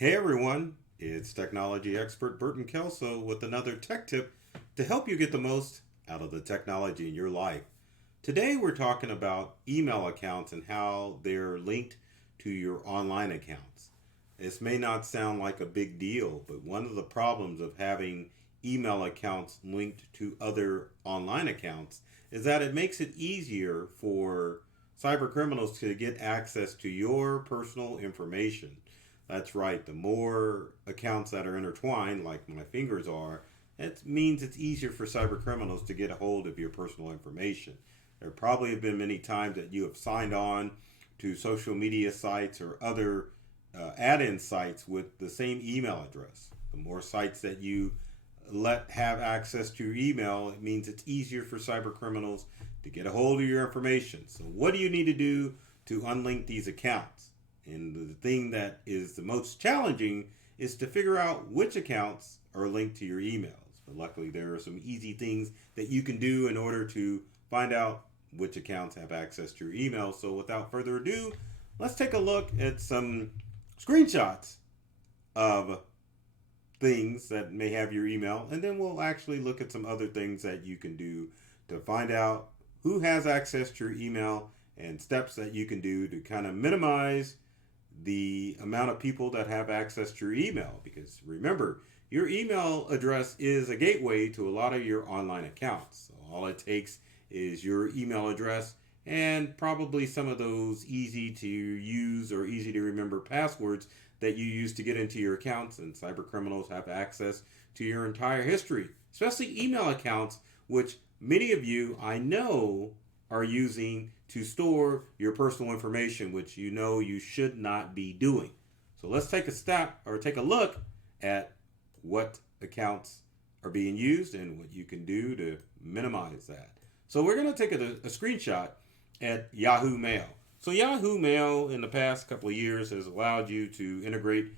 Hey everyone, it's technology expert Burton Kelso with another tech tip to help you get the most out of the technology in your life. Today we're talking about email accounts and how they're linked to your online accounts. This may not sound like a big deal, but one of the problems of having email accounts linked to other online accounts is that it makes it easier for cyber criminals to get access to your personal information. That's right. The more accounts that are intertwined, like my fingers are, it means it's easier for cyber criminals to get a hold of your personal information. There probably have been many times that you have signed on to social media sites or other add-in sites with the same email address. The more sites that you let have access to your email, it means it's easier for cyber criminals to get a hold of your information. So what do you need to do to unlink these accounts? And the thing that is the most challenging is to figure out which accounts are linked to your emails. But luckily, there are some easy things that you can do in order to find out which accounts have access to your email. So without further ado, let's take a look at some screenshots of things that may have your email, and then we'll actually look at some other things that you can do to find out who has access to your email and steps that you can do to kind of minimize the amount of people that have access to your email. Because remember, your email address is a gateway to a lot of your online accounts. So all it takes is your email address and probably some of those easy to use or easy to remember passwords that you use to get into your accounts, and cyber criminals have access to your entire history, especially email accounts, which many of you I know are using to store your personal information, which you know you should not be doing. So let's take a look at what accounts are being used and what you can do to minimize that. So we're going to take a screenshot at Yahoo Mail. So Yahoo Mail in the past couple of years has allowed you to integrate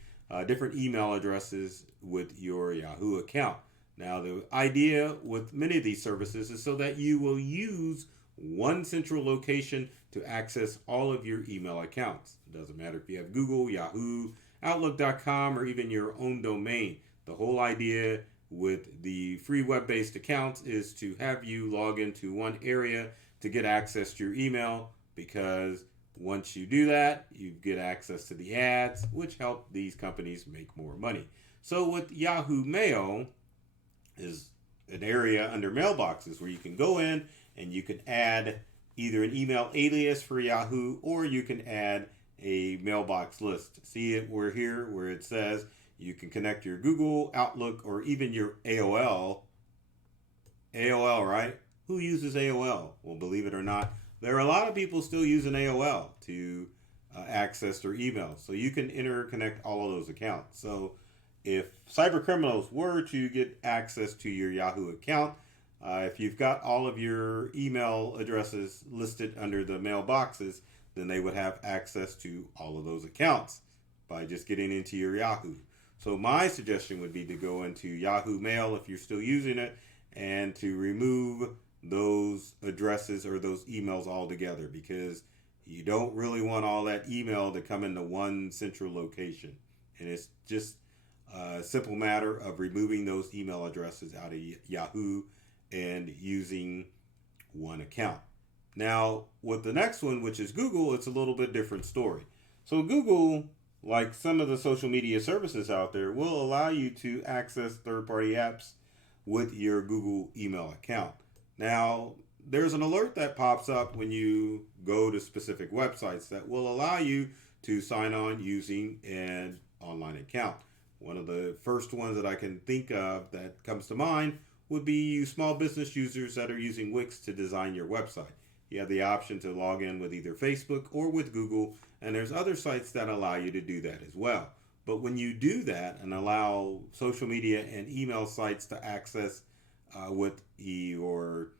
different email addresses with your Yahoo account. Now the idea with many of these services is so that you will use one central location to access all of your email accounts. It doesn't matter if you have Google, Yahoo, Outlook.com, or even your own domain. The whole idea with the free web-based accounts is to have you log into one area to get access to your email, because once you do that, you get access to the ads, which help these companies make more money. So with Yahoo Mail is an area under mailboxes where you can go in and you can add either an email alias for Yahoo, or you can add a mailbox list. See it where it says you can connect your Google, Outlook, or even your AOL. AOL, right? Who uses AOL? Well, believe it or not, there are a lot of people still using AOL to access their email. So you can interconnect all of those accounts. So if cyber criminals were to get access to your Yahoo account, if you've got all of your email addresses listed under the mailboxes, then they would have access to all of those accounts by just getting into your Yahoo. So my suggestion would be to go into Yahoo Mail if you're still using it, and to remove those addresses or those emails altogether, because you don't really want all that email to come into one central location. And it's just a simple matter of removing those email addresses out of Yahoo and using one account. Now, with the next one, which is Google, it's a little bit different story. So Google, like some of the social media services out there, will allow you to access third-party apps with your Google email account. Now, there's an alert that pops up when you go to specific websites that will allow you to sign on using an online account. One of the first ones that I can think of that comes to mind would be you small business users that are using Wix to design your website. You have the option to log in with either Facebook or with Google, and there's other sites that allow you to do that as well. But when you do that and allow social media and email sites to access with your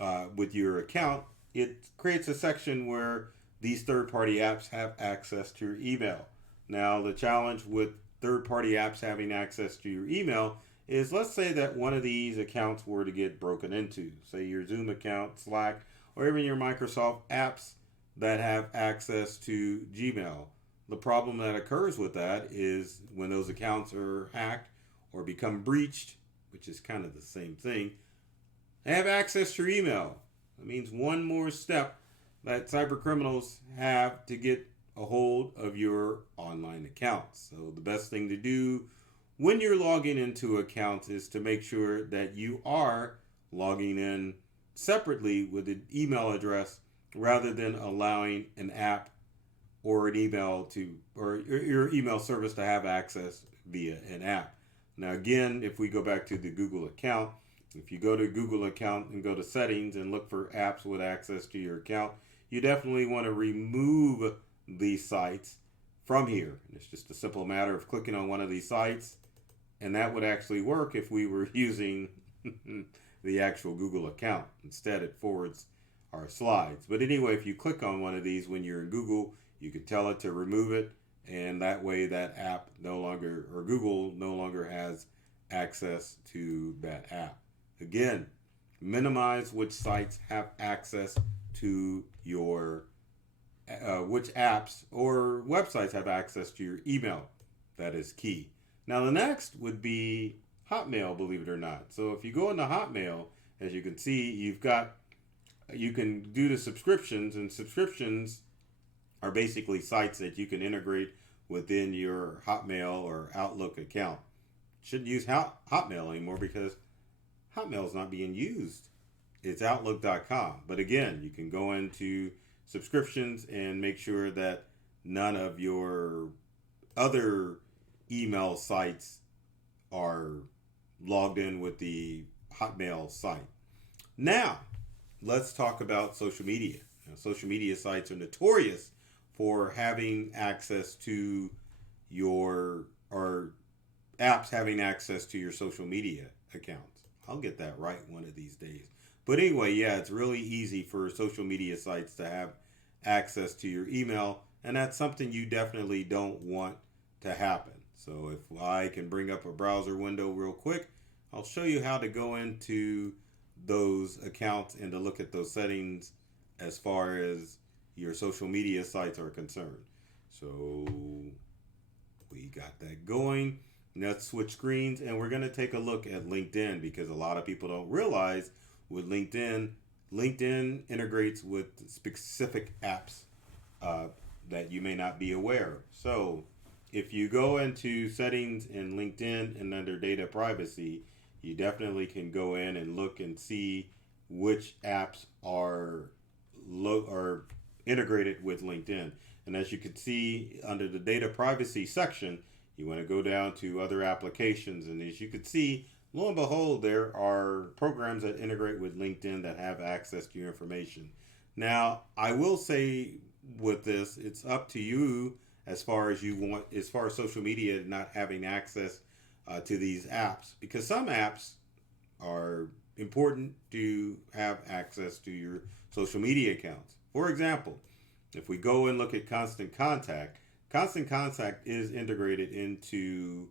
account, it creates a section where these third-party apps have access to your email. Now, the challenge with third-party apps having access to your email is, let's say that one of these accounts were to get broken into, say your Zoom account, Slack, or even your Microsoft apps that have access to Gmail. the problem that occurs with that is when those accounts are hacked or become breached, which is kind of the same thing, they have access to your email. That means one more step that cyber criminals have to get a hold of your online accounts. So the best thing to do when you're logging into accounts is to make sure that you are logging in separately with an email address rather than allowing an app or an email to or your email service to have access via an app. Now again, if we go back to the Google account, if you go to Google account and go to settings and look for apps with access to your account, you definitely want to remove these sites from here. It's just a simple matter of clicking on one of these sites, and that would actually work if we were using the actual Google account. Instead, it forwards our slides. But anyway, if you click on one of these when you're in Google, you can tell it to remove it, and that way that app no longer, or Google no longer has access to that app. Again, minimize which sites have access to your, which apps or websites have access to your email. That is key. Now the next would be Hotmail, believe it or not. So if you go into Hotmail, as you can see, you can do the subscriptions, and subscriptions are basically sites that you can integrate within your Hotmail or Outlook account. Shouldn't use Hotmail anymore because Hotmail is not being used. It's Outlook.com. But again, you can go into subscriptions and make sure that none of your other email sites are logged in with the Hotmail site. Now, let's talk about social media. Now, social media sites are notorious for having access to your, or apps having access to your social media accounts. I'll get that right one of these days. But anyway, yeah, it's really easy for social media sites to have access to your email, and that's something you definitely don't want to happen. So if I can bring up a browser window real quick, I'll show you how to go into those accounts and to look at those settings as far as your social media sites are concerned. So we got that going. Let's switch screens, and we're going to take a look at LinkedIn, because a lot of people don't realize with LinkedIn integrates with specific apps that you may not be aware of. So if you go into settings in LinkedIn and under data privacy, you definitely can go in and look and see which apps are integrated with LinkedIn. And as you can see under the data privacy section, you want to go down to other applications, and as you can see, lo and behold, there are programs that integrate with LinkedIn that have access to your information. Now, I will say with this, it's up to you as far as you want, as far as social media not having access to these apps, because some apps are important to have access to your social media accounts. For example, if we go and look at Constant Contact is integrated into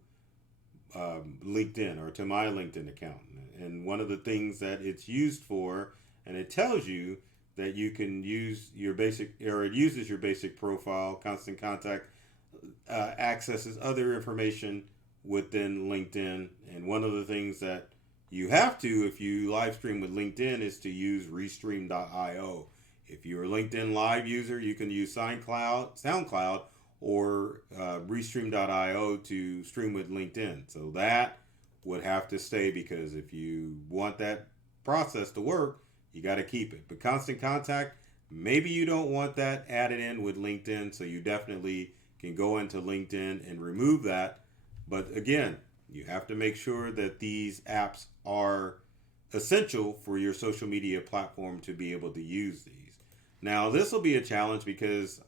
LinkedIn, or to my LinkedIn account. And one of the things that it's used for, and it tells you that you can use your basic, or it uses your basic profile. Constant Contact accesses other information within LinkedIn. And one of the things that you have to, if you live stream with LinkedIn, is to use restream.io. If you're a LinkedIn Live user, you can use SoundCloud, or restream.io to stream with LinkedIn. So that would have to stay, because if you want that process to work, you got to keep it. But Constant Contact, maybe you don't want that added in with LinkedIn, so you definitely can go into LinkedIn and remove that. But again, you have to make sure that these apps are essential for your social media platform to be able to use these. Now, this will be a challenge because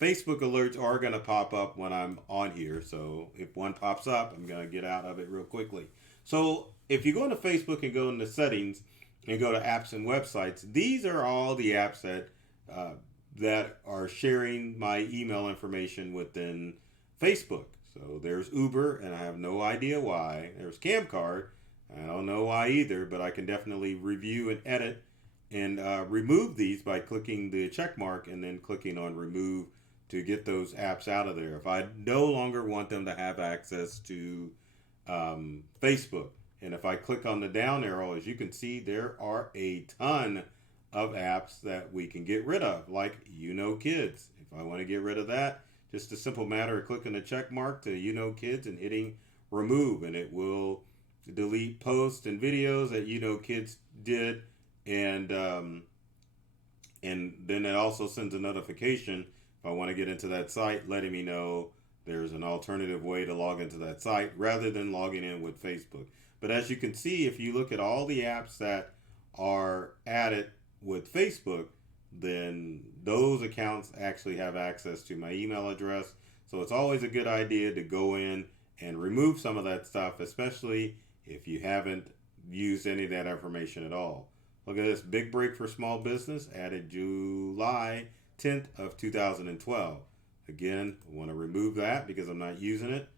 Facebook alerts are going to pop up when I'm on here. So if one pops up, I'm going to get out of it real quickly. So if you go into Facebook and go into settings and go to apps and websites, these are all the apps that are sharing my email information within Facebook. So there's Uber, and I have no idea why. There's Camcard. I don't know why either, but I can definitely review and edit and remove these by clicking the check mark and then clicking on remove to get those apps out of there. If I no longer want them to have access to Facebook, and if I click on the down arrow, as you can see, there are a ton of apps that we can get rid of, like Kids. If I want to get rid of that, just a simple matter of clicking the check mark to Kids and hitting remove, and it will delete posts and videos that Kids did, and then it also sends a notification if I want to get into that site, letting me know there's an alternative way to log into that site rather than logging in with Facebook. But as you can see, if you look at all the apps that are added with Facebook, then those accounts actually have access to my email address. So it's always a good idea to go in and remove some of that stuff, especially if you haven't used any of that information at all. Look at this, big break for small business, added July 10th of 2012. Again, I want to remove that because I'm not using it.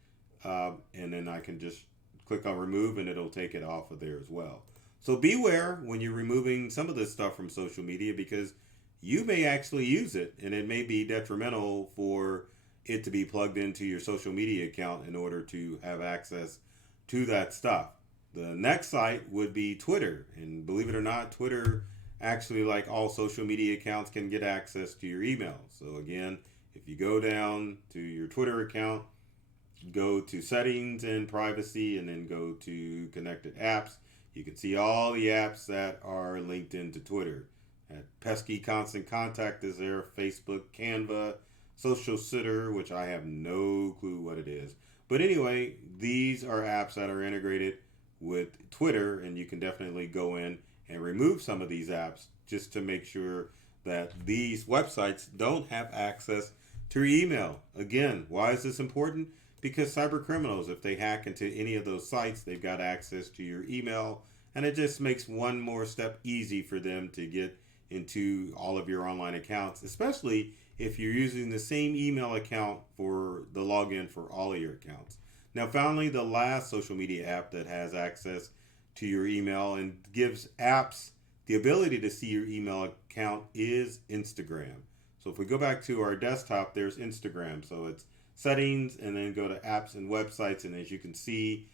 And then I can just click on remove and it'll take it off of there as well. So beware when you're removing some of this stuff from social media, because you may actually use it and it may be detrimental for it to be plugged into your social media account in order to have access to that stuff. The next site would be Twitter. And believe it or not, Twitter actually, like all social media accounts, can get access to your email. So again, if you go down to your Twitter account, go to settings and privacy, and then go to connected apps, you can see all the apps that are linked into Twitter. That pesky Constant Contact is there, Facebook, Canva, Social Sitter, which I have no clue what it is. But anyway, these are apps that are integrated with Twitter, and you can definitely go in and remove some of these apps just to make sure that these websites don't have access to your email. Again, why is this important? Because cyber criminals, if they hack into any of those sites, they've got access to your email, and it just makes one more step easy for them to get into all of your online accounts, especially if you're using the same email account for the login for all of your accounts. Now, finally, the last social media app that has access to your email and gives apps the ability to see your email account is Instagram. So if we go back to our desktop, there's Instagram. So it's settings and then go to apps and websites. And as you can see,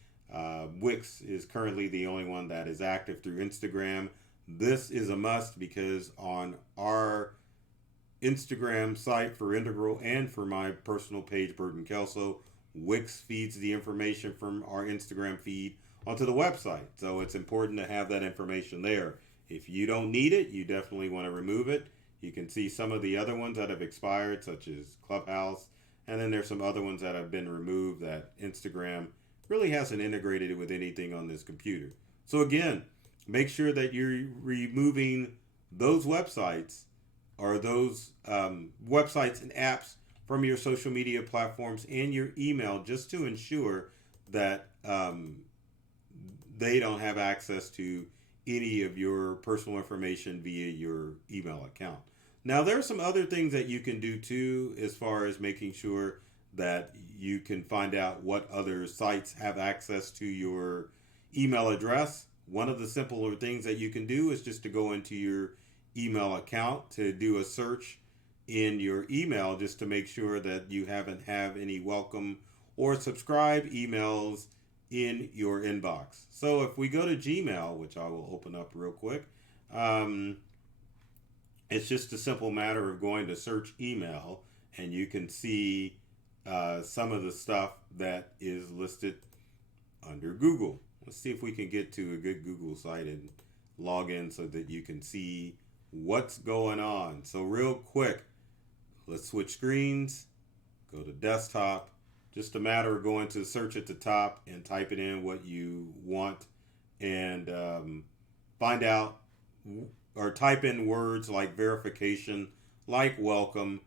Wix is currently the only one that is active through Instagram. This is a must because on our Instagram site for Integral and for my personal page, Burton Kelso, Wix feeds the information from our Instagram feed onto the website. So it's important to have that information there. If you don't need it, you definitely want to remove it. You can see some of the other ones that have expired, such as Clubhouse. And then there's some other ones that have been removed that Instagram really hasn't integrated with anything on this computer. So again, make sure that you're removing those websites or those websites and apps from your social media platforms and your email, just to ensure that they don't have access to any of your personal information via your email account. Now, there are some other things that you can do too, as far as making sure that you can find out what other sites have access to your email address. One of the simpler things that you can do is just to go into your email account to do a search in your email, just to make sure that you haven't have any welcome or subscribe emails in your inbox. So if we go to Gmail, which I will open up real quick, it's just a simple matter of going to search email, and you can see some of the stuff that is listed under Google. Let's see if we can get to a good Google site and log in so that you can see what's going on. So real quick, let's switch screens, go to desktop. Just a matter of going to search at the top and typing in what you want, and find out or type in words like verification, like welcome,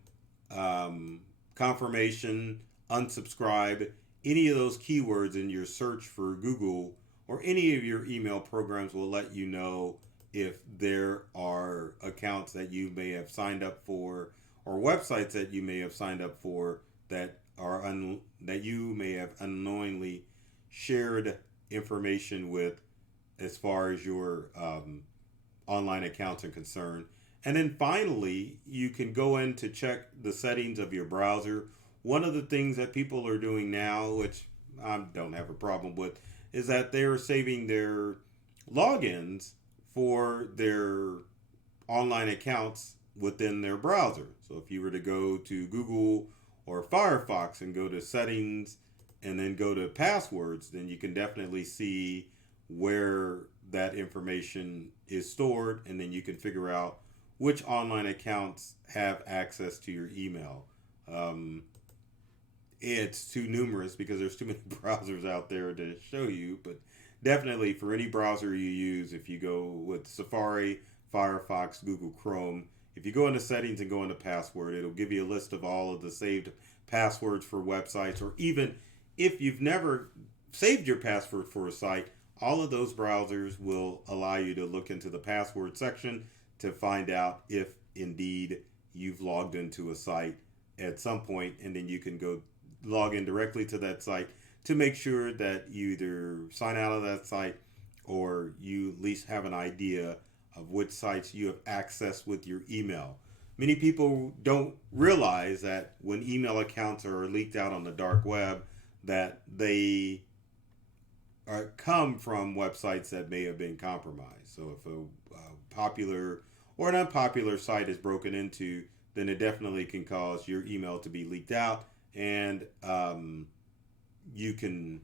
confirmation, unsubscribe, any of those keywords in your search for Google or any of your email programs will let you know if there are accounts that you may have signed up for or websites that you may have signed up for that are that you may have unknowingly shared information with as far as your online accounts are concerned. And then finally, you can go in to check the settings of your browser. One of the things that people are doing now, which I don't have a problem with, is that they're saving their logins for their online accounts within their browser. So if you were to go to Google or Firefox and go to settings and then go to passwords, then you can definitely see where that information is stored, and then you can figure out which online accounts have access to your email. Um, it's too numerous because there's too many browsers out there to show you, but definitely for any browser you use, if you go with Safari, Firefox, Google Chrome, if you go into settings and go into password, it'll give you a list of all of the saved passwords for websites, or even if you've never saved your password for a site, all of those browsers will allow you to look into the password section to find out if indeed you've logged into a site at some point, and then you can go log in directly to that site to make sure that you either sign out of that site or you at least have an idea of which sites you have access with your email. Many people don't realize that when email accounts are leaked out on the dark web, that they come from websites that may have been compromised. So if a popular or an unpopular site is broken into, then it definitely can cause your email to be leaked out, and you can,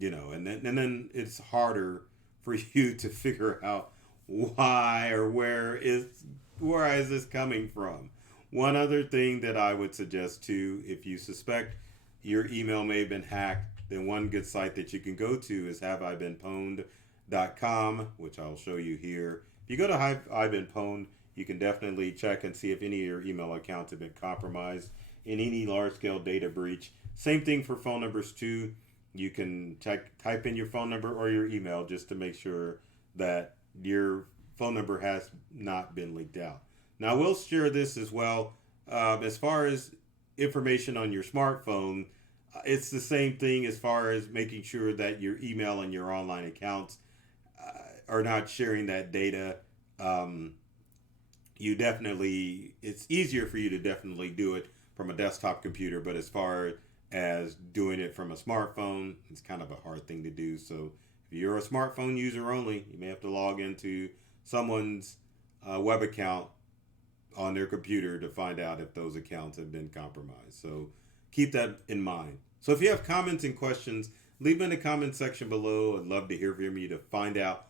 and then it's harder for you to figure out why or where is this coming from. One other thing that I would suggest too, if you suspect your email may have been hacked, then one good site that you can go to is haveibeenpwned.com, which I'll show you here. If you go to haveibeenpwned, you can definitely check and see if any of your email accounts have been compromised in any large-scale data breach. Same thing for phone numbers too. You can type in your phone number or your email just to make sure that your phone number has not been leaked out. Now, we'll share this as well. As far as information on your smartphone, it's the same thing as far as making sure that your email and your online accounts are not sharing that data. It's easier for you to definitely do it from a desktop computer, but as far as doing it from a smartphone, it's kind of a hard thing to do. So if you're a smartphone user only, you may have to log into someone's web account on their computer to find out if those accounts have been compromised. So keep that in mind. So if you have comments and questions, leave them in the comment section below. I'd love to hear from you to find out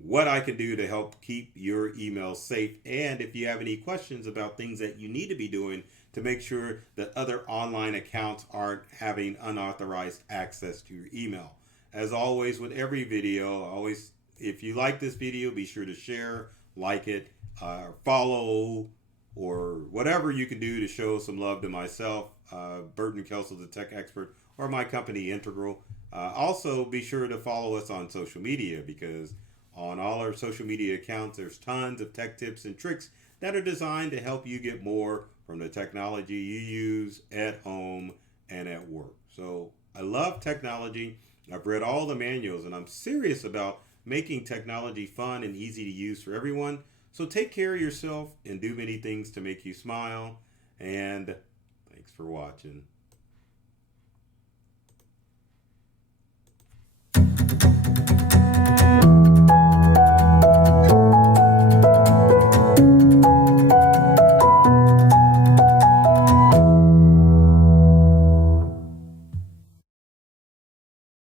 what I can do to help keep your email safe. And if you have any questions about things that you need to be doing to make sure that other online accounts aren't having unauthorized access to your email. As always, with every video, if you like this video, be sure to share, like it, follow, or whatever you can do to show some love to myself, Burton, Kelso, the tech expert, or my company, Integral. Also, be sure to follow us on social media, because on all our social media accounts, there's tons of tech tips and tricks that are designed to help you get more from the technology you use at home and at work. So I love technology. I've read all the manuals, and I'm serious about making technology fun and easy to use for everyone. So take care of yourself and do many things to make you smile. And thanks for watching.